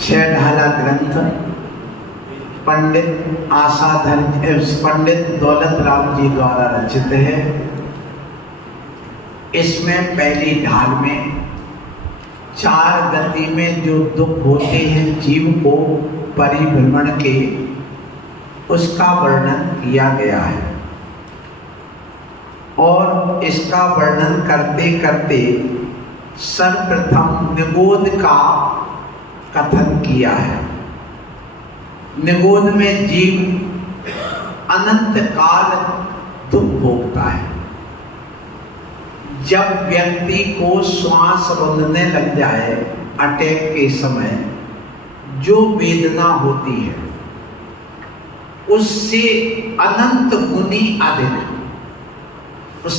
6 ढाला ग्रंथ पंडित दौलत राम जी द्वारा रचित है। इसमें पहली ढाल में 4 गति में जो दुख होते हैं जीव को परिभ्रमण के, उसका वर्णन किया गया है। और इसका वर्णन करते करते सर्वप्रथम निगोध का कथन किया है। निगोध में जीव अनंत काल दुख भोगता है। जब व्यक्ति को श्वास रुंधने लग जाए, अटैक के समय जो वेदना होती है उससे अनंत गुनी अधिक उस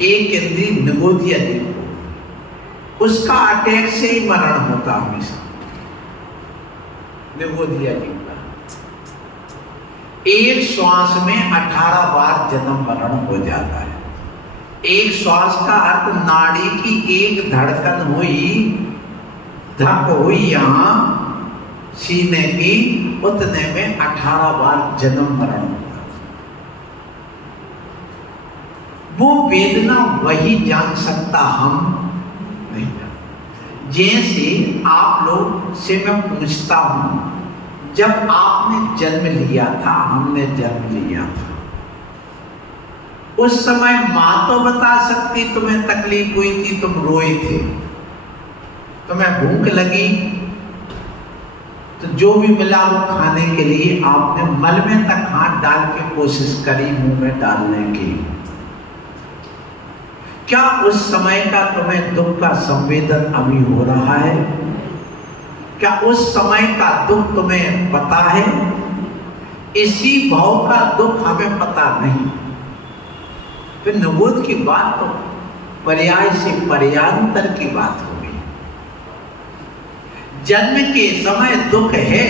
एक इंद्रिय निगोधी अधिक उसका अटैक से ही मरण होता हमेशा। निगोधिया जी का एक श्वास में 18 बार जन्म मरण हो जाता है। एक श्वास का अर्थ नाड़ी की एक धड़कन हुई, धक हुई यहां सीने की, उतने में 18 बार जन्म मरण होता। वो वेदना वही जान सकता, हम नहीं। जैसे आप लोग से मैं पूछता हूं, जब आपने जन्म लिया था, हमने जन्म लिया था, उस समय मां तो बता सकती तुम्हें तकलीफ हुई थी, तुम रोए थे, तुम्हें भूख लगी तो जो भी मिला वो खाने के लिए आपने मल में तक हाथ डाल के कोशिश करी मुंह में डालने की। क्या उस समय का तुम्हें दुख का संवेदन अभी हो रहा है? क्या उस समय का दुख तुम्हें पता है? इसी भाव का दुख हमें पता नहीं। फिर निगोध की बात तो पर्याय से पर्यांतर की बात हो गई। जन्म के समय दुख है,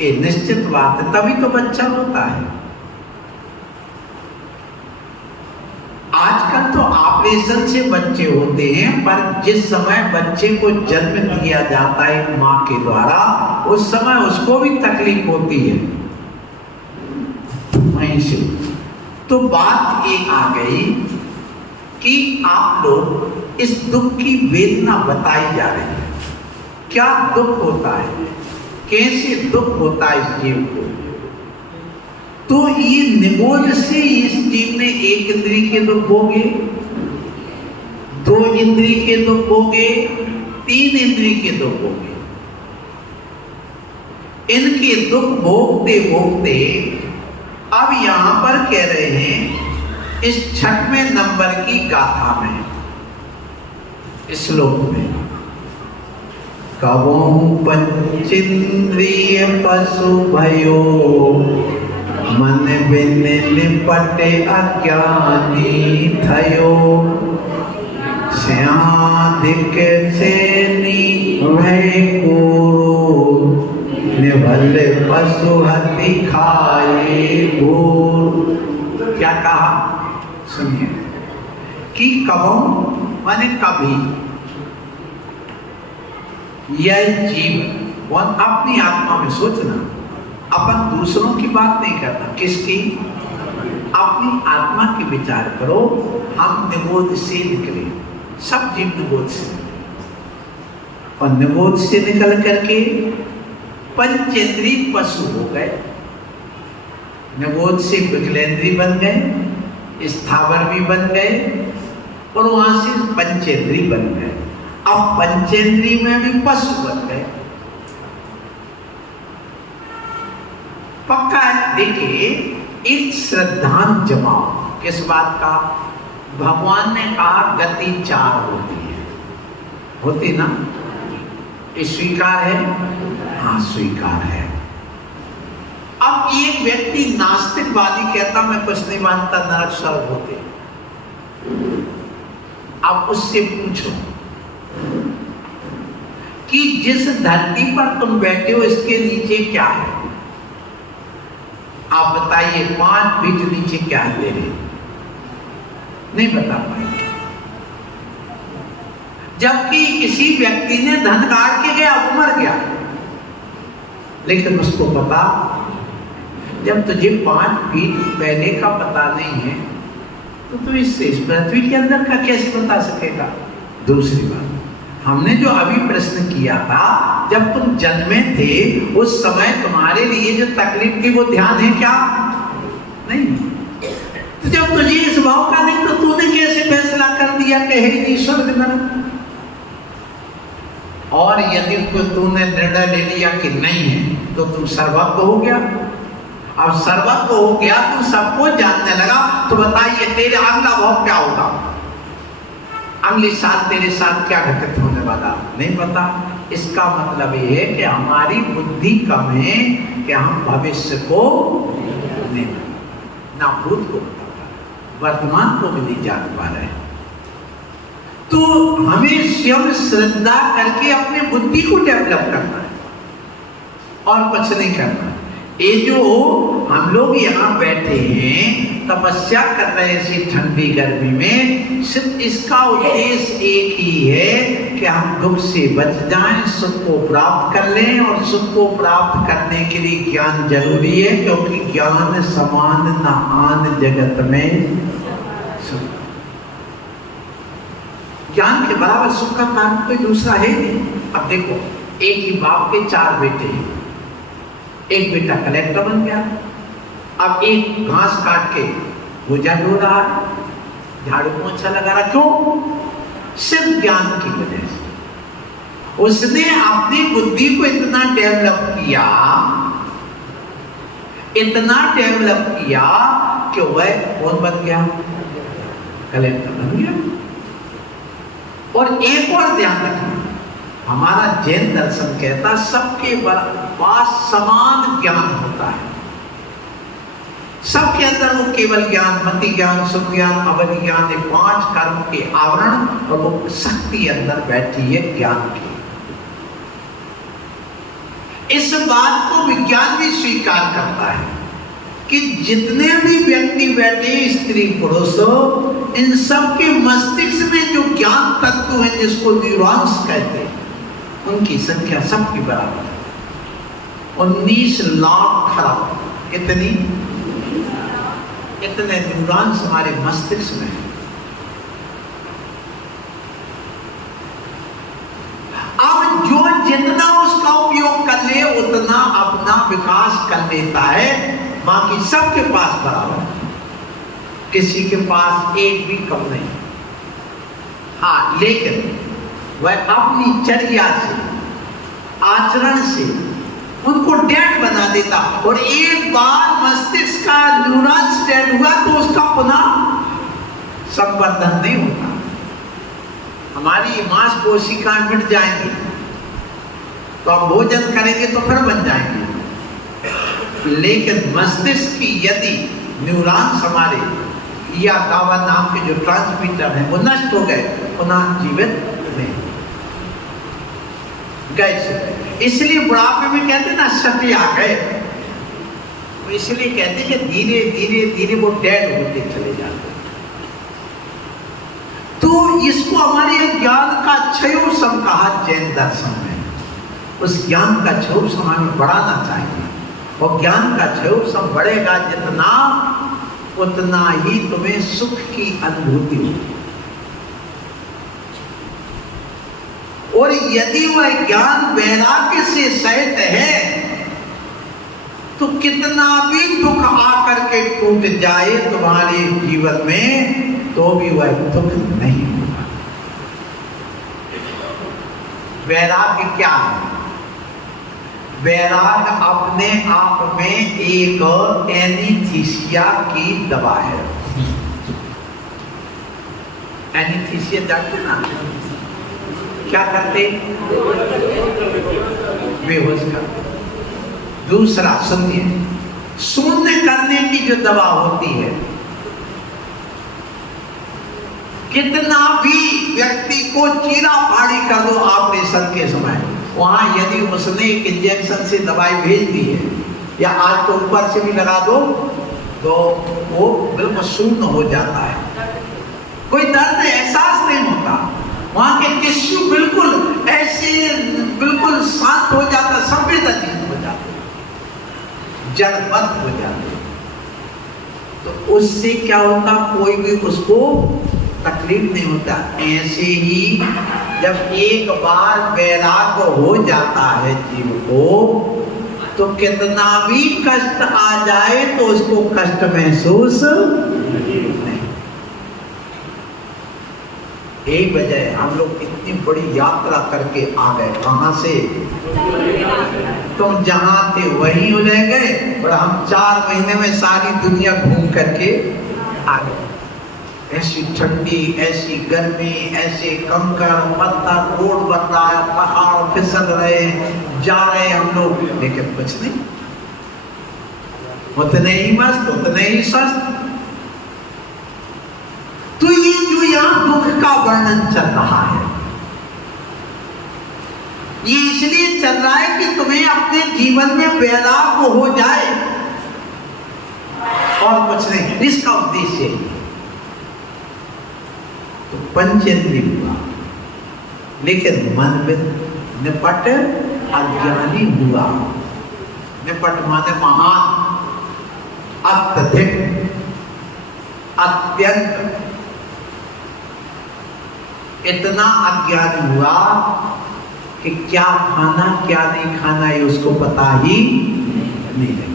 ये निश्चित बात है, तभी तो बच्चा होता है। आजकल तो ऑपरेशन से बच्चे होते हैं, पर जिस समय बच्चे को जन्म दिया जाता है एक मां के द्वारा, उस समय उसको भी तकलीफ होती है वहीं से। तो बात एक आ गई कि आप लोग इस दुख की वेदना बताई जा रही है। क्या दुख होता है, कैसे दुख होता है इस जीव को? तो ये निगोध से इस जीव ने एक इंद्रिय के दुख भोगे, 2 इंद्रिय के दुख भोगे, 3 इंद्रिय के दुख भोगे। इनके दुख भोगते भोगते अब यहां पर कह रहे हैं इस 6वें नंबर की गाथा में, इस श्लोक में, कवों पंचेन्द्रिय पशु भयो मन बिन निपटे अज्ञानी थयो स्याधिक से भय को निभल पशु हति खाए भूर। क्या कहा सुनिए कि कवों माने कभी, यह जीव अपनी आत्मा में सोचना, अपन दूसरों की बात नहीं करना, किसकी? अपनी आत्मा की विचार करो। हम निगोध से निकले, सब जीव निगोध से, और निगोध से निकल करके पंचेंद्रिय पशु हो गए। निगोध से विकलेंद्रिय बन गए, स्थावर भी बन गए, और वहां से पंचेंद्रिय बन गए। अब पंचेंद्रिय में भी पशु बन गए। पक्का है। देखिए, एक श्रद्धांत जवाब किस बात का? भगवान ने कहा गति 4 होती है, होती ना? ये स्वीकार है? हाँ, स्वीकार है। अब एक व्यक्ति नास्तिकवादी कहता मैं कुछ नहीं मानता, नरक स्वर्ग होते। अब उससे पूछो कि जिस धरती पर तुम बैठे हो इसके नीचे क्या है? आप बताइए, 5 फीट नीचे क्या है तेरे? नहीं बता पाए। जबकि किसी व्यक्ति ने धन गाड़ के गया मर गया। लेकिन उसको पता, जब तुझे 5 फीट पहले का पता नहीं है तो तू इस पृथ्वी के अंदर का कैसे बता सकेगा। दूसरी बात, हमने जो अभी प्रश्न किया था, जब तुम जन्मे थे उस समय तुम्हारे लिए जो तकलीफ थी वो ध्यान है क्या? नहीं। तो जब तुझे इस भाव का नहीं तो तूने कैसे फैसला कर दिया कि है नहीं स्वर्ग नरक? और यदि तूने निर्णय ले लिया कि नहीं है तो तुम सर्वज्ञ हो गया। अब सर्वज्ञ हो गया, तू सबको जानने लगा, तो बताइए तेरे अगला भाव क्या होगा? अगले साल तेरे साथ क्या घटित होने वाला नहीं पता। इसका मतलब ये है कि हमारी बुद्धि कम है कि हम भविष्य को नहीं, ना भूत को बता पा रहे, वर्तमान को भी नहीं जान पा रहे। तो हमें स्वयं श्रद्धा करके अपनी बुद्धि को डेवलप करना है और कुछ नहीं करना। ये जो हम लोग यहाँ बैठे हैं तपस्या कर रहे हैं इसी ठंडी गर्मी में, सिर्फ इसका उद्देश्य एक ही है कि हम दुख से बच जाएं, सुख को प्राप्त कर लें। और सुख को प्राप्त करने के लिए ज्ञान जरूरी है, क्योंकि ज्ञान समान न आन जगत में सुख। ज्ञान के बराबर सुख का कारण कोई दूसरा है नहीं। अब देखो, एक ही बाप के 4 बेटे हैं। एक बेटा कलेक्टर बन गया, अब एक घास काट के भुजा ढो रहा है, झाड़ू पोंछा लगा रहा। क्यों? सिर्फ ज्ञान की वजह से। उसने अपनी बुद्धि को इतना डेवलप किया, इतना डेवलप किया कि वह कौन बन गया? कलेक्टर बन गया। और एक और ध्यान रखना, हमारा जैन दर्शन कहता सबके पास समान ज्ञान होता है। सबके अंदर वो केवल ज्ञान, मति ज्ञान, सुख ज्ञान, अवधि ज्ञान, 5 कर्म के आवरण, और वो शक्ति अंदर बैठी है ज्ञान की। इस बात को विज्ञान भी स्वीकार करता है कि जितने भी व्यक्ति बैठे, स्त्री पुरुष, इन सब के मस्तिष्क में जो ज्ञान तत्व है जिसको न्यूरॉन्स कहते हैं, उनकी संख्या सबकी बराबर है। 19 लाख खरब, कितनी? इतने न्यूरॉन्स हमारे मस्तिष्क में है। अब जो जितना उसका उपयोग कर ले उतना अपना विकास कर लेता है, बाकी सबके पास बराबर है, किसी के पास एक भी कम नहीं। हाँ, लेकिन वह अपनी चर्या से, आचरण से उनको डेड बना देता। और एक बार मस्तिष्क का न्यूरॉन्स डेड हुआ तो उसका पुनः संवर्धन नहीं होता। हमारी मांसपेशियां मिट जाएंगी तो हम भोजन करेंगे तो फिर बन जाएंगे। लेकिन मस्तिष्क की यदि न्यूरॉन्स हमारे या गावा नाम के जो ट्रांसमीटर हैं वो नष्ट हो गए, पुनः जीवित नहीं गए। इसलिए बुढ़ापे में कहते ना सती आ गए, इसलिए कहते कि धीरे धीरे धीरे वो डेड होते चले जाते। तो इसको हमारे ज्ञान का क्षयोसम कहा जैन दर्शन में। उस ज्ञान का क्षयोसम हमें बढ़ाना चाहिए, और ज्ञान का क्षयोसम बढ़ेगा जितना, उतना ही तुम्हें सुख की अनुभूति होगी। और यदि वह ज्ञान वैराग्य से सहित है तो कितना भी दुख आकर के टूट जाए तुम्हारे जीवन में, तो भी वह दुख नहीं होगा। वैराग्य क्या है? वैराग्य अपने आप में एक एनीस्थीसिया की दवा है। एनीस्थीसिया जानते ना क्या करते? बेहोश करते। दूसरा सुनिए, शून्य करने की जो दवा होती है, कितना भी व्यक्ति को चीरा फाड़ी कर दो ऑपरेशन के समय, वहां यदि उसने एक इंजेक्शन से दवाई भेज दी है या आज तो ऊपर से भी लगा दो तो वो बिल्कुल शून्य हो जाता है, कोई दर्द एहसास नहीं होता। वहां के टिश्यू बिल्कुल ऐसे बिल्कुल शांत हो जाता, संवेदनशील हो जाते, जड़बद्ध हो जाते। तो उससे क्या होता, कोई भी उसको तकलीफ नहीं होता। ऐसे ही जब एक बार वैराग्य हो जाता है जीव को, तो कितना भी कष्ट आ जाए तो उसको कष्ट महसूस नहीं। एक वजह हम लोग इतनी बड़ी यात्रा करके आ गए, कहां से? तुम जहां थे वहीं रह गए, और हम 4 महीने में सारी दुनिया घूम करके आ गए। ऐसी ठंडी, ऐसी गर्मी, ऐसे कंकड़ पत्थर, रोड बन रहा है, पहाड़ फिसल रहे, जा रहे हम लोग, लेकिन कुछ नहीं, उतने ही मस्त, उतने ही स्वस्थ। तो ये जो यहां दुख का वर्णन चल रहा है, ये इसलिए चल रहा है कि तुम्हें अपने जीवन में वैराग्य हो जाए, और कुछ नहीं, इसका उद्देश्य है। तो पंचेंद्रिय हुआ, लेकिन मन में निपट अज्ञानी हुआ। निपट माने महान, अत्यधिक, अत्यंत, इतना अज्ञानी हुआ कि क्या खाना क्या नहीं खाना ये उसको पता ही नहीं लगा।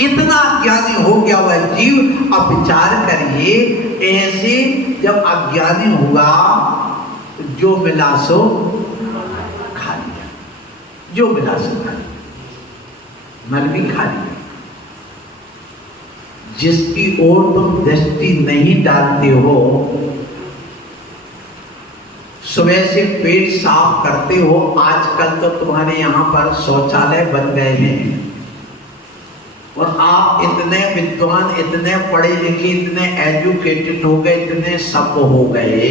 इतना अज्ञानी हो गया वह जीव। अब विचार करिए, ऐसे जब अज्ञानी हुआ तो जो मिला सो खा लिया, जो मिला सो खा लिया, मल भी खा लिया। जिसकी ओर तुम दृष्टि नहीं डालते हो, सुबह से पेट साफ करते हो, आजकल तो तुम्हारे यहां पर शौचालय बन गए हैं, और आप इतने विद्वान, इतने पढ़े लिखे, इतने एजुकेटेड हो गए, इतने सब हो गए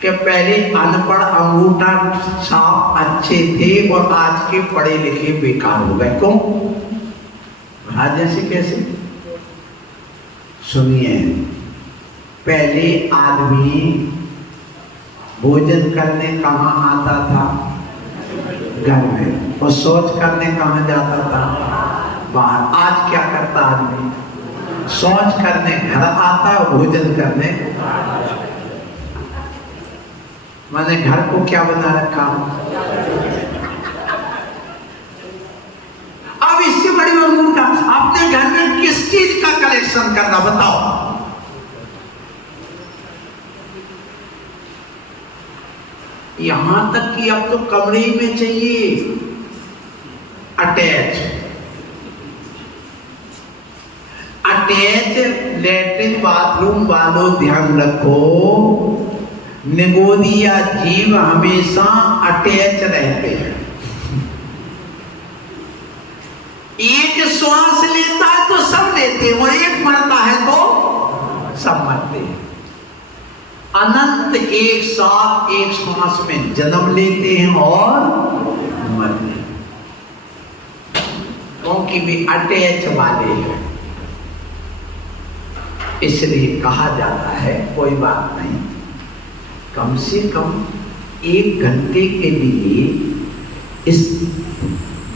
कि पहले अनपढ़ अंगूठा साफ अच्छे थे और आज के पढ़े लिखे बेकार हो गए। क्यों? आज जैसे कैसे? सुनिए, पहले आदमी भोजन करने कहाँ आता था? घर में। और शौच करने कहाँ जाता था? बाहर। आज क्या करता आदमी? शौच करने घर आता, भोजन करने। मैंने घर को क्या बना रखा? अब इससे बड़ी मूर्खता, अपने घर में किस चीज का कलेक्शन करना, बताओ? यहां तक कि अब तो कमरे में चाहिए अटैच लेटरिन बाथरूम वालों ध्यान रखो, निगोदिया जीव हमेशा अटैच रहते हैं। एक श्वास लेता है तो सब लेते हैं, और एक मरता है तो सब मरते हैं। अनंत एक साथ एक श्वास में जन्म लेते हैं और मरते हैं, क्योंकि वे अटैच वाले हैं। इसलिए कहा जाता है, कोई बात नहीं, कम से कम 1 घंटे के लिए इस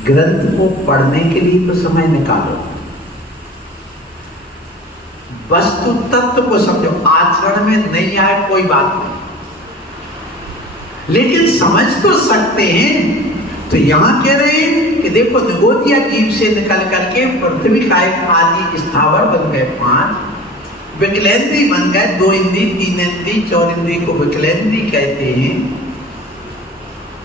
ग्रंथ को पढ़ने के लिए तो समय निकालो, वस्तु तत्व को समझो। आचरण में नहीं आए कोई बात नहीं, लेकिन समझ तो सकते हैं। तो यहां कह रहे हैं कि देखो, निगोदिया जीव से निकल करके पृथ्वी का आदि स्थावर बन गए 5, विकलेंद्री बन गए 2 इंद्री, 3 इंद्री, 4 इंद्री को विकलेंद्री कहते हैं।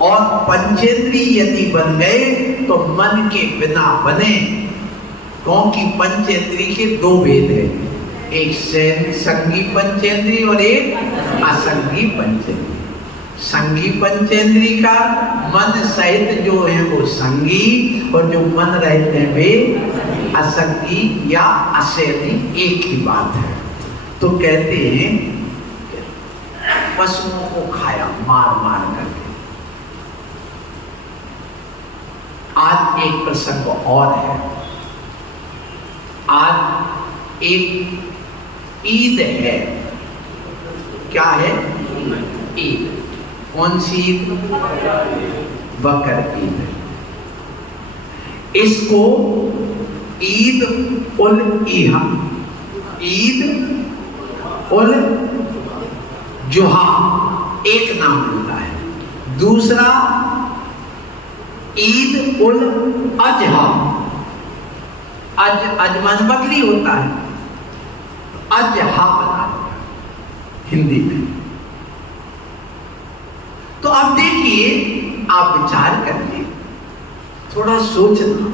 और पंचेंद्री यदि बन गए तो मन के बिना बने, क्योंकि पंचेंद्री के 2 भेद है, एक संगी पंचेंद्री और एक असंगी पंचेंद्री। संगी पंचेंद्री का मन सहित जो है वो संगी, और जो मन रहते हैं वे असंगी या असेंगी, एक ही बात है। तो कहते हैं पशुओं को खाया मार मार करके। आज एक प्रसंग और है। आज एक ईद है। क्या है? ईद। कौन सी ईद? बकर ईद। इसको ईद उल इहा, ईद उल जुहा एक नाम मिलता है। दूसरा ईद उल अजहा, अजमन बकरी होता है, अजहा बना हिंदी में। तो अब देखिए, आप विचार करिए, थोड़ा सोचना,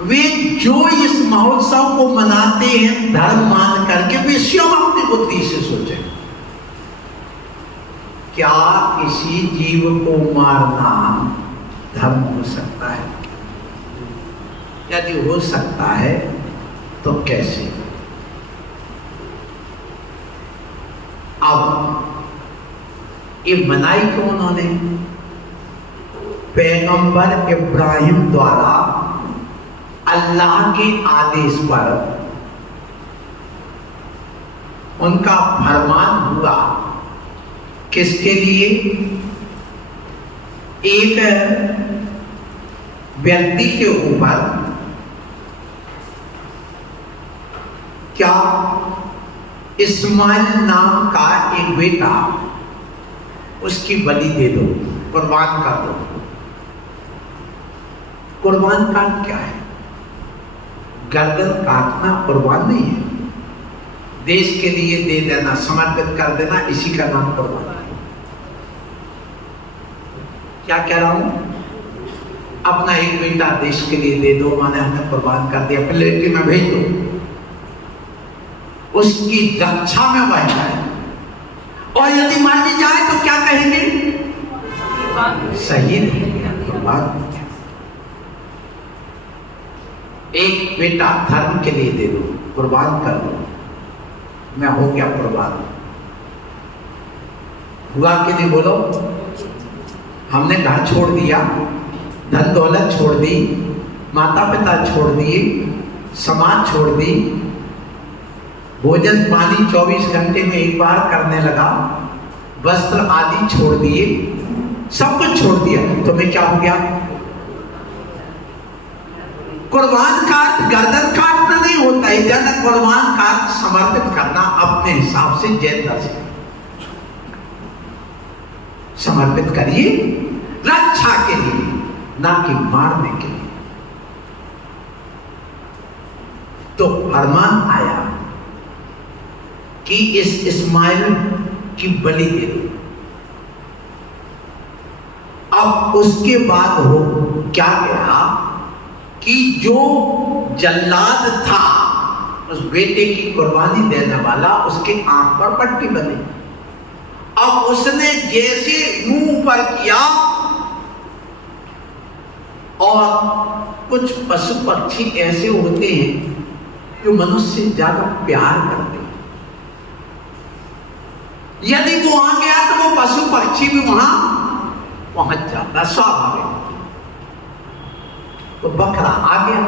वे जो इस महोत्सव को मनाते हैं धर्म मान करके, वे स्वयं अपनी बुद्धि से सोचें, क्या किसी जीव को मारना धर्म हो सकता है? यदि हो सकता है तो कैसे? अब ये मनाई क्यों उन्होंने? पैगंबर इब्राहिम द्वारा अल्लाह के आदेश पर उनका फरमान हुआ। किसके लिए? एक व्यक्ति के ऊपर क्या इस्माइल नाम का एक बेटा, उसकी बलि दे दो, कुर्बान कर दो। कुर्बान काट क्या है? गर्दन काटना कुर्बान नहीं है। देश के लिए दे देना, समर्पित कर देना, इसी का नाम कुर्बान है। क्या कह रहा हूं? अपना एक बेटा देश के लिए दे दो, माने हमने कुर्बान कर दिया, फिर लड़की में भेज दो, उसकी रक्षा में वह जाए, और यदि मार दी जाए तो क्या कहेंगे? शहीद कुर्बान। एक बेटा धर्म के लिए दे दो, कुर्बान कर दो, मैं हो गया कुर्बान। हुआ के लिए बोलो, हमने घर छोड़ दिया, धन दौलत छोड़ दी, माता पिता छोड़ दिए, समाज छोड़ दी, भोजन पानी 24 घंटे में एक बार करने लगा, वस्त्र आदि छोड़ दिए, सब कुछ छोड़ दिया, तो मैं क्या हो गया? कुर्बान का गर्दन काटना नहीं होता है, ज्यादा कुर्बान का समर्पित करना अपने हिसाब से जैन दर्शन समर्पित करिए, रक्षा के लिए, ना कि मारने के लिए। तो फरमान आया कि इस इस्माइल की बलि दे दो। अब उसके बाद हो क्या गया कि जो जल्लाद था, उस बेटे की कुर्बानी देने वाला, उसके आंख पर पट्टी बनी। अब उसने जैसे मुंह ऊपर किया, और कुछ पशु पक्षी ऐसे होते हैं जो मनुष्य से ज्यादा प्यार करते हैं, यदि वो वहां गया तो वो पशु पक्षी भी वहां पहुंच जाता, स्वाभाविक। तो बकरा आ गया,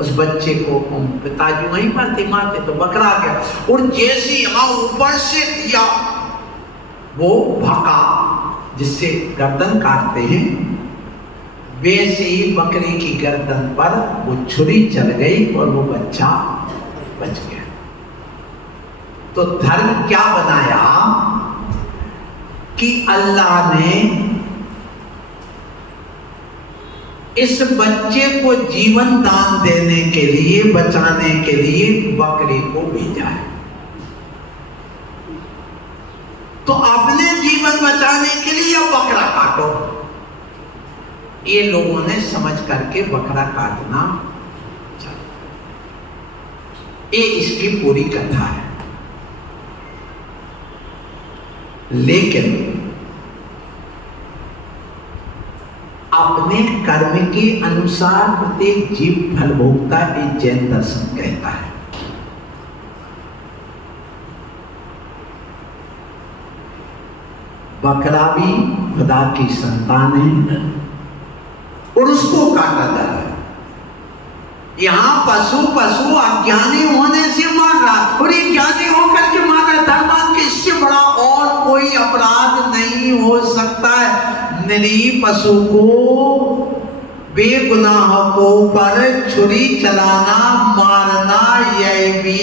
उस बच्चे को पिताजी वहीं पर थे, मारते, तो बकरा आ गया, और जैसे यहां ऊपर से दिया, वो भका, जिससे गर्दन काटते हैं, वैसे ही बकरी की गर्दन पर वो छुरी चल गई और वो बच्चा बच गया। तो धर्म क्या बनाया कि अल्लाह ने इस बच्चे को जीवन दान देने के लिए, बचाने के लिए बकरी को भेजा है। तो अपने जीवन बचाने के लिए अब बकरा काटो। ये लोगों ने समझ करके बकरा काटना, ये इसकी पूरी कथा है। लेकिन अपने कर्म के अनुसार प्रत्येक जीव फल भोगता, ये जैन दर्शन कहता है। बकरा भी खुदा की संतान है और उसको काटा जा रहा है। यहां पशु अज्ञानी होने से मार रहा, और ये ज्ञानी होकर के मार रहा, धर्म कि इससे बड़ा और कोई अपराध नहीं हो सकता है। निरीह पशु को, बेगुनाह को पर छुरी चलाना, मारना, यह भी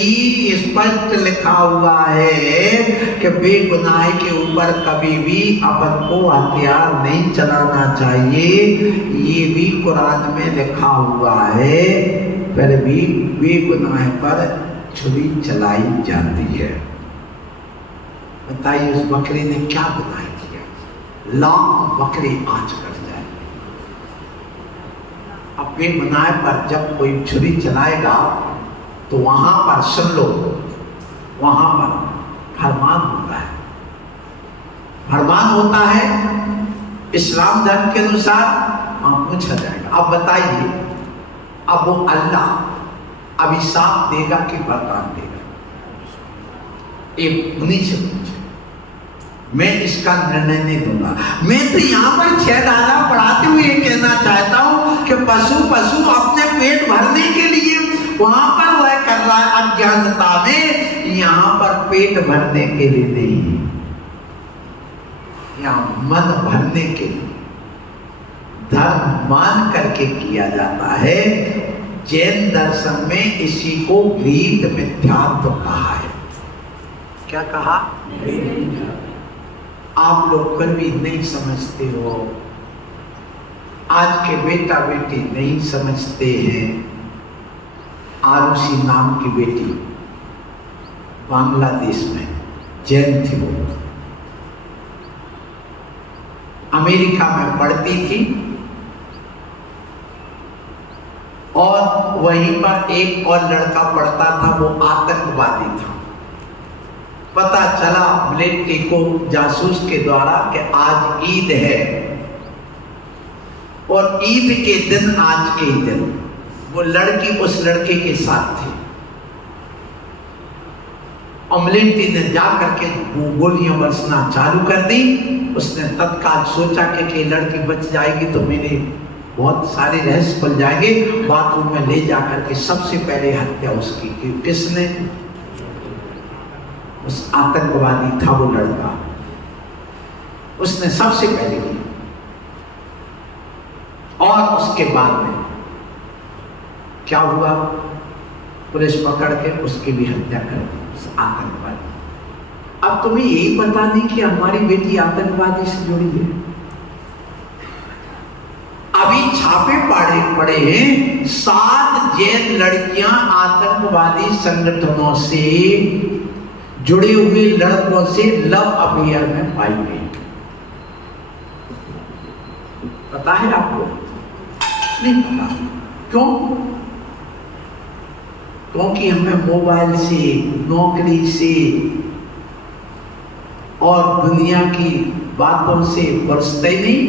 स्पष्ट लिखा हुआ है कि बेगुनाह के ऊपर कभी भी अपन को हथियार नहीं चलाना चाहिए। ये भी कुरान में लिखा हुआ है, फिर भी बेगुनाह पर छुरी चलाई जाती है। बताइए उस बकरी ने क्या गुनाह किया? लाख बकरी आज कर जाए। अब बेगुनाह पर जब कोई छुरी चलाएगा तो वहां पर सुन लो, वहां पर फरमान होता है। फरमान होता है इस्लाम धर्म के अनुसार, पूछा जाएगा अब बताइए, अब वो अल्लाह अभिशाप देगा कि वरदान देगा? एक उन्हीं से पूछे, मैं इसका निर्णय नहीं दूंगा। मैं तो यहाँ पर 6 डाला पढ़ाते हुए कहना चाहता हूँ कि पशु अपने पेट भरने के लिए वहां पर वह कर रहा है अज्ञानता में, यहाँ पर पेट भरने के लिए नहीं, यहाँ मन भरने के लिए धर्म मान करके किया जाता है। जैन दर्शन में इसी को वेद मिथ्यात्व कहा है। क्या कहा? आप लोग फिर भी नहीं समझते हो, आज के बेटा बेटी नहीं समझते हैं। आरुषि नाम की बेटी बांग्लादेश में जैन थी, वो अमेरिका में पढ़ती थी और वहीं पर एक और लड़का पढ़ता था, वो आतंकवादी था। पता चला मिलिट्री को जासूस के द्वारा कि आज ईद है और ईद के दिन, आज के दिन वो लड़की उस लड़के के साथ थी और मिलिट्री ने जाकर के गोलियां बरसना चालू कर दी। उसने तत्काल सोचा कि लड़की बच जाएगी तो मेरे बहुत सारे रहस्य खुल जाएंगे। बाथरूम में ले जाकर के सबसे पहले हत्या उसकी की। किसने? उस आतंकवादी था वो लड़का, उसने सबसे पहले की। और उसके बाद में क्या हुआ? पुलिस पकड़ के उसकी भी हत्या कर दी, उस आतंकवादी। अब तुम्हें यही पता नहीं कि हमारी बेटी आतंकवादी से जुड़ी है। अभी छापे पड़े हैं, 7 जैन लड़कियां आतंकवादी संगठनों से जुड़े हुए लड़कों से लव अफेयर में पाई गई। पता है आपको? नहीं पता। क्यों? क्योंकि हमें मोबाइल से, नौकरी से और दुनिया की बातों से बरसते नहीं।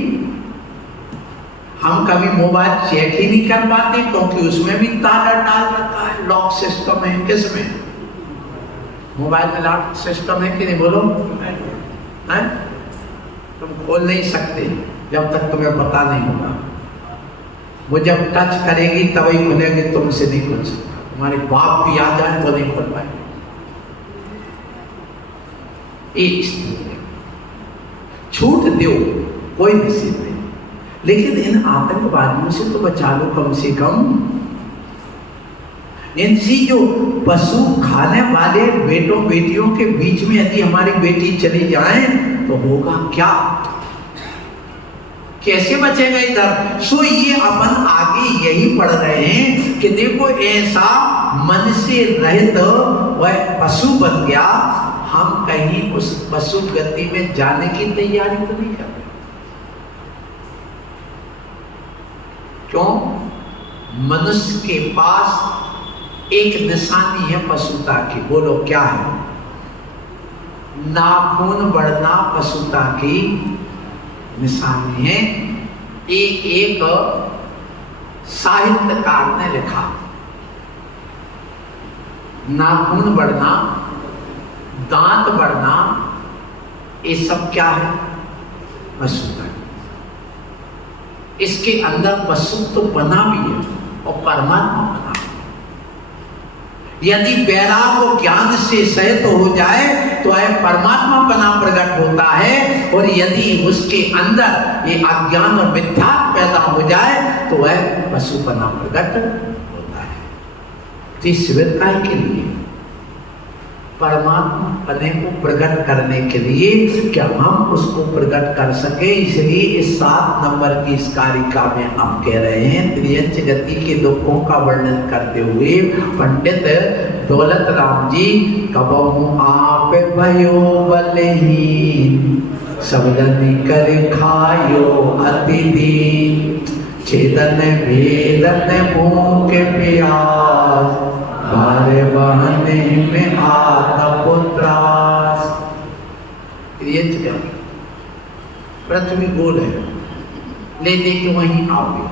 हम कभी मोबाइल चेक ही नहीं कर पाते क्योंकि उसमें भी ताला डाल रहता है, लॉक सिस्टम है। किसमें? मोबाइल में लॉक सिस्टम है कि नहीं? बोलो है? तुम खोल नहीं सकते जब तक तुम्हें पता नहीं होगा। वो जब टच करेगी तभी खुलेगी, तुमसे नहीं खुल सकता। तुम्हारे बाप भी आ जाए तो नहीं खोल पाएंगे। एक स्थिति छूट दो, कोई निश्चित नहीं, लेकिन इन आतंकवादियों से तो बचा लो कम से कम। इनसे जो पशु खाने वाले बेटों बेटियों के बीच में यदि हमारी बेटी चली जाए तो होगा क्या? कैसे बचेगा इधर? सो ये अपन आगे यही पढ़ रहे हैं कि देखो ऐसा मन से रहित वह पशु बन गया। हम कहीं उस पशु गति में जाने की तैयारी तो नहीं कर रहे। क्यों? मनुष्य के पास एक निशानी है पशुता की। बोलो क्या है? नाखून बढ़ना पशुता की निशानी है। एक साहित्यकार ने लिखा, नाखून बढ़ना, दांत बढ़ना, ये सब क्या है? पशुता। इसके अंदर पशु तो बना भी है और परमात्मा बना। यदि वैराग को ज्ञान से सहित हो जाए तो वह परमात्मा पना प्रकट होता है, और यदि उसके अंदर ये अज्ञान और मिथ्या पैदा हो जाए तो वह पशुपना प्रकट होता है। तो इस शिविर के लिए परमात्मा पने को प्रकट करने के लिए क्या हम उसको प्रकट कर सके, इसलिए इस 7 नंबर की इस कारिका में हम कह रहे हैं त्रियंच गति के दुखों का वर्णन करते हुए पंडित दौलत राम जी कबहु आप भयो बलहीन सबदन कर खायो अति दीन छेदन वेदन भूख प्यास भारे बहने में आता पुत्रास। पृथ्वी गोल है, ले दे के वहीं आओगे।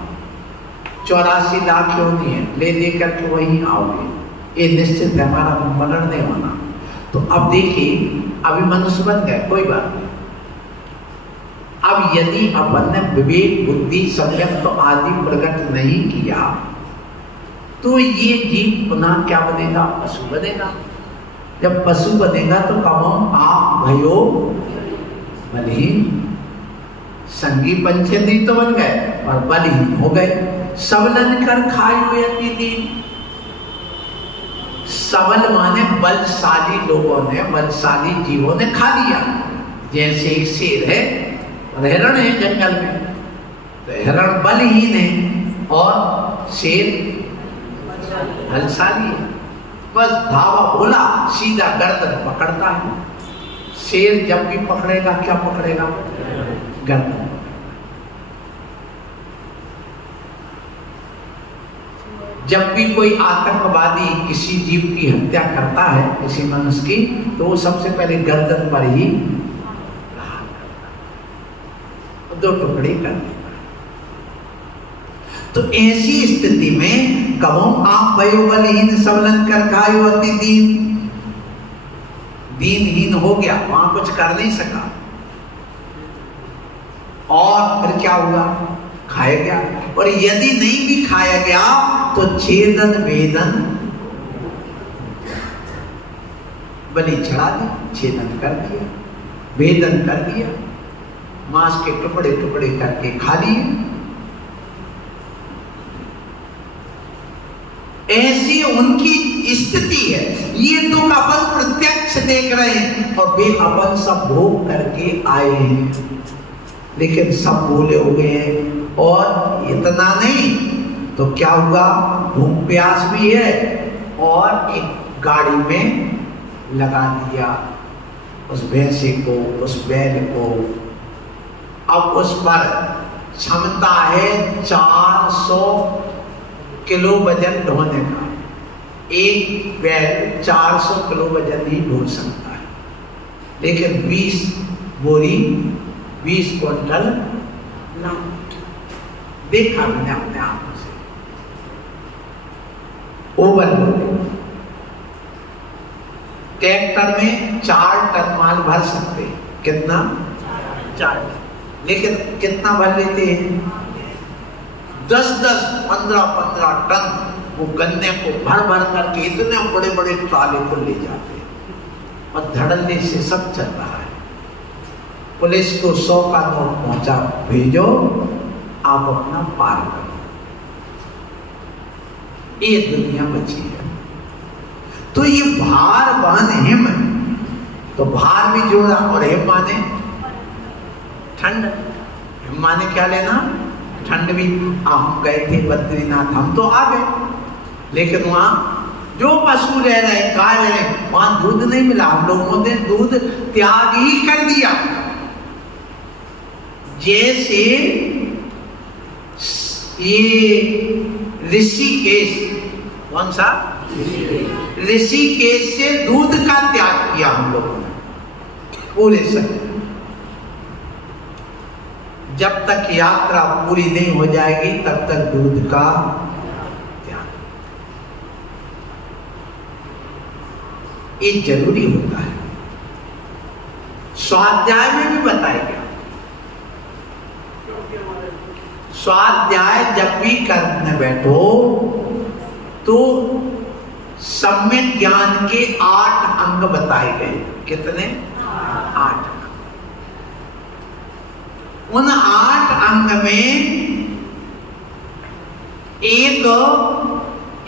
84 लाख योनि है, ले दे करके वहीं आओगे। ये निश्चित है, हमारा मरण नहीं होना। तो अब देखिए, अभी मनुष्य बन गए, कोई बात नहीं। अब यदि अपन ने विवेक बुद्धि सम्यक आदि प्रकट नहीं किया तो ये जीव पुनः क्या बनेगा? पशु बनेगा। जब पशु बनेगा तो कबहु आप भयो बलहीन, संगी पंचेंद्रिय तो बन गए और बलहीन हो गए। सबलन कर खायो यति दीन, सबल माने बलशाली लोगों ने, बलशाली जीवों ने खा लिया। जैसे एक शेर है, हिरण है जंगल में, तो हिरण बलहीन है और शेर बलशाली है। बस धावा बोला सीधा गर्दन पकड़ता है। शेर जब भी पकड़ेगा क्या पकड़ेगा? गर्दन। जब भी कोई आतंकवादी किसी जीव की हत्या करता है, किसी मनुष्य की, तो वो सबसे पहले गर्दन पर ही प्रहार करता है, 2 टुकड़े कर देता है। तो ऐसी स्थिति में कबहु आप भयो बलहीन सबलन कर खायो अति दीन, दीनहीन हो गया, वहां कुछ कर नहीं सका, और फिर क्या हुआ? खाया गया। और यदि नहीं भी खाया गया तो छेदन वेदन, बलि चढ़ा दी, छेदन कर दिया, वेदन कर दिया, मांस के टुकड़े टुकड़े करके खा लिए। ऐसी उनकी स्थिति है। ये दुख अपन प्रत्यक्ष देख रहे हैं और वे अपन सब भोग करके आए हैं, लेकिन सब भूले हुए हैं। और इतना नहीं तो क्या हुआ? भूख प्यास भी है और एक गाड़ी में लगा दिया उस भैंसे को, उस बैल को। अब उस पर क्षमता है 400 किलो वजन ढोने का। एक बैल 400 किलो वजन ही ढो सकता है, लेकिन 20 बोरी 20 क्विंटल ना। देखा मैंने अपने आंखों से। ओवरलोड। ट्रैक्टर में 4 टन माल भर सकते हैं। कितना? 4 टन। लेकिन कितना भर लेते हैं? 10-10, 15-15 टन वो गन्ने को भर भर करके इतने बड़े बड़े ट्राले को ले जाते हैं। और धड़ल्ले से सब चल रहा है। पुलिस को 100 का नोट पहुंचा, भेजो, आप अपना पार करो। ये दुनिया बची है। तो ये भार वहन हिम, तो भार भी जोड़ा, और हिम माने ठंड। हिम माने क्या लेना? ठंड भी। हम गए थे बद्रीनाथ, हम तो आ गए, लेकिन वहां जो पशु रह रहे, गाय रह रहे, वहां दूध नहीं मिला। हम लोगों ने दूध त्याग ही कर दिया। जैसे ये ऋषिकेश, कौन सा? ऋषिकेश से दूध का त्याग किया हम लोगों ने पूरे समय। जब तक यात्रा पूरी नहीं हो जाएगी तब तक दूध का त्याग, ये जरूरी होता है। स्वाध्याय में भी बताया गया। स्वाध्याय जब भी करने बैठो तो सम्यक ज्ञान के 8 अंग बताए गए। कितने? 8। उन 8 अंग में एक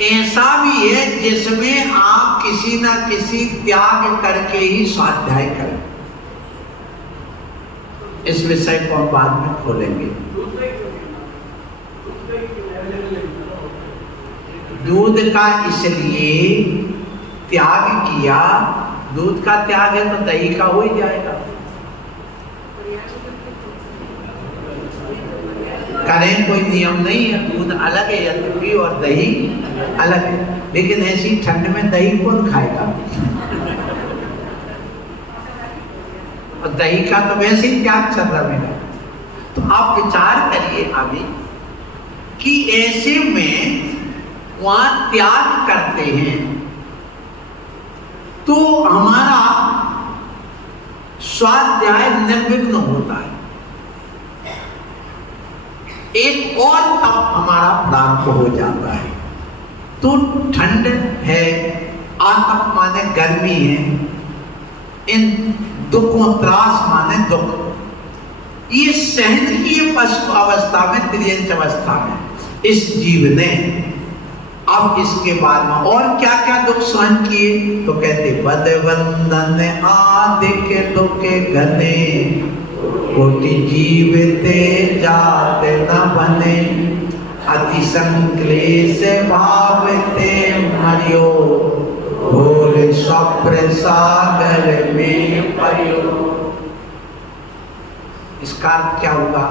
ऐसा भी है जिसमें आप किसी ना किसी त्याग करके ही स्वाध्याय करें। इस विषय को हम बाद में खोलेंगे। दूध का इसलिए त्याग किया, दूध का त्याग है तो दही का हो ही जाएगा। करें कोई नियम नहीं है, दूध अलग है यद्यपि और दही अलग है, लेकिन ऐसी ठंड में दही कौन खाएगा? और दही का तो वैसे ही त्याग चल रहा मेरा। तो आप विचार करिए अभी कि ऐसे में वहां त्याग करते हैं तो हमारा स्वाध्याय निर्विघ्न होता है। एक और तप हमारा प्रारंभ हो जाता है। तो ठंड है, आतप माने गर्मी है, इन दुखों त्रास माने दुख, ये सहन किए पशु अवस्था में, त्रियंच अवस्था में इस जीव ने। अब इसके बाद में और क्या क्या दुख सहन किए? तो कहते बदबंधन आदि के दुखे घने, कोटि जीवते जाते न बने, अति संक्लेश भावते मरियो, घोर स्वप्न सागर में परियो। इसका अर्थ क्या होगा?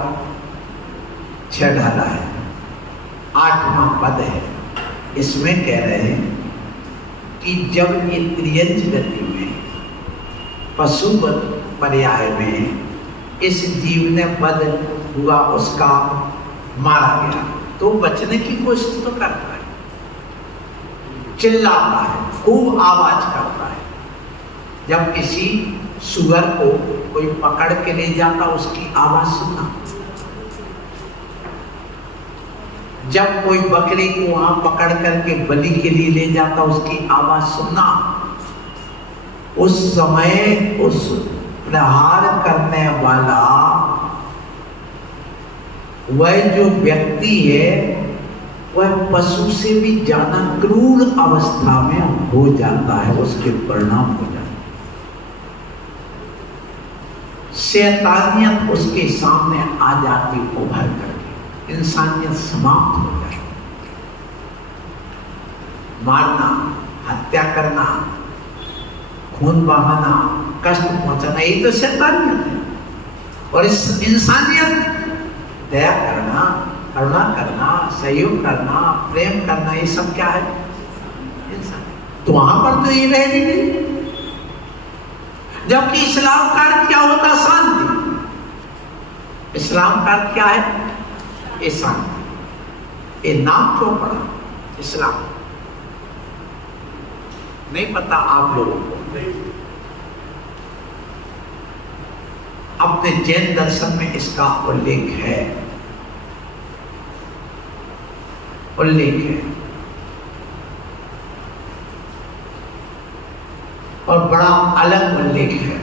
6 ढाला है, 8वां पद है। इसमें कह रहे हैं कि जब ये त्रियंच गति में पशु पर्याय में इस जीव ने बद हुआ, उसका मारा गया, तो बचने की कोशिश तो करता है, चिल्लाता है, खूब आवाज करता है। जब किसी सुअर को कोई पकड़ के ले जाता, उसकी आवाज सुनना। जब कोई बकरी को वहां पकड़ करके बलि के लिए ले जाता, उसकी आवाज सुनना। उस समय उस प्रहार करने वाला वह जो व्यक्ति है वह पशु से भी ज्यादा क्रूर अवस्था में हो जाता है, उसके परिणाम हो जाते हैं। शैतानियत उसके सामने आ जाती, उभर करके इंसानियत समाप्त हो जाए। मारना, हत्या करना, खून बहाना, कष्ट पहुंचाना, ये तो शैतानियत है। और इस इंसानियत दया करना, करुणा करना, सहयोग करना, प्रेम करना, ये सब क्या है? इंसान। तो वहां पर तो ये रह नहीं। जबकि इस्लाम का अर्थ क्या होता? शांति। इस्लाम का अर्थ क्या है? ये शांति। ये नाम क्यों पड़ा इस्लाम? नहीं पता आप लोगों को? अपने जैन दर्शन में इसका उल्लेख है, उल्लेख है, और बड़ा अलग उल्लेख है।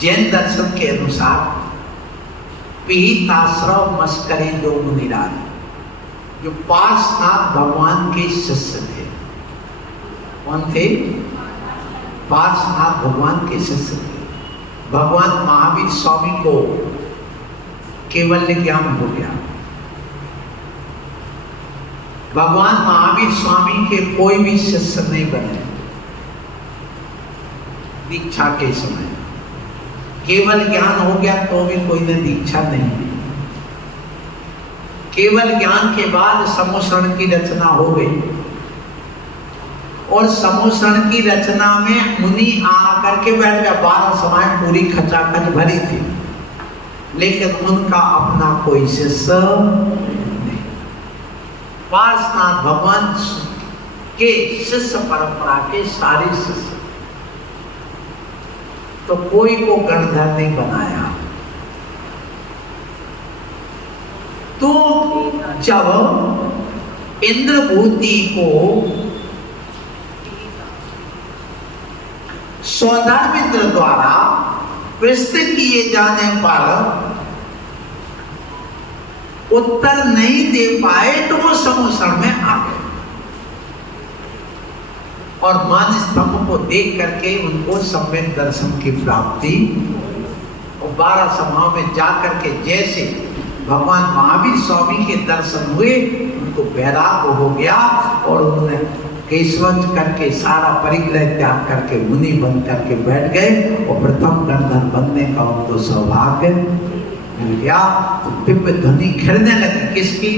जैन दर्शन के अनुसार पीहिताश्रव मस्करी 2 मुनिराज जो पार्श्वनाथ भगवान के शिष्य थे। कौन थे? पार्श्वनाथ भगवान के शिष्य थे। भगवान महावीर स्वामी को केवल्य ज्ञान हो गया। भगवान महावीर स्वामी के कोई भी शिष्य नहीं बने दीक्षा के समय। केवल ज्ञान हो गया तो भी कोई ने दीक्षा नहीं दी। केवल ज्ञान के बाद समूषण की रचना हो गई, और समूषण की रचना में मुनि आकर के बैठ गया। 12 समाएं पूरी खचाखच भरी थी, लेकिन उनका अपना कोई शिष्य नहीं। पार्श्वनाथ भगवान के शिष्य परंपरा के सारे शिष्य, तो कोई को गणधर नहीं बनाया। तो जब इंद्रभूति को सौधर्मिंद्र द्वारा प्रश्न किए जाने पर उत्तर नहीं दे पाए तो वो समूसण में आ गए और मान स्तंभ को देख करके उनको सम्यक दर्शन की प्राप्ति और 12 सभाओं में जाकर के जैसे भगवान महावीर स्वामी के दर्शन हुए उनको वैराग्य हो गया और उन्होंने केशवंश करके सारा परिग्रह त्याग करके मुनि बन करके बैठ गए और प्रथम गणधर बनने का उनको सौभाग्य मिल गया। तो दिव्य ध्वनि खिलने लगी किसकी?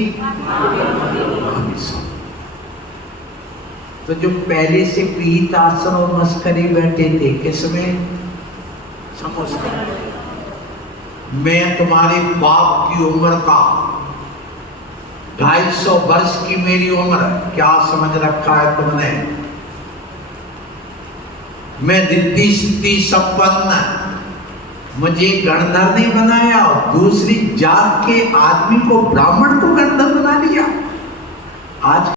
तो जो पहले से पीत आसन और मस्करी बैठे थे किसमें? समझते मैं तुम्हारे बाप की उम्र का 250 वर्ष की मेरी उम्र, क्या समझ रखा है तुमने? मैं रिद्धि सिद्धि संपन्न, मुझे गणधर नहीं बनाया और दूसरी जात के आदमी को ब्राह्मण को गणधर बना लिया। आज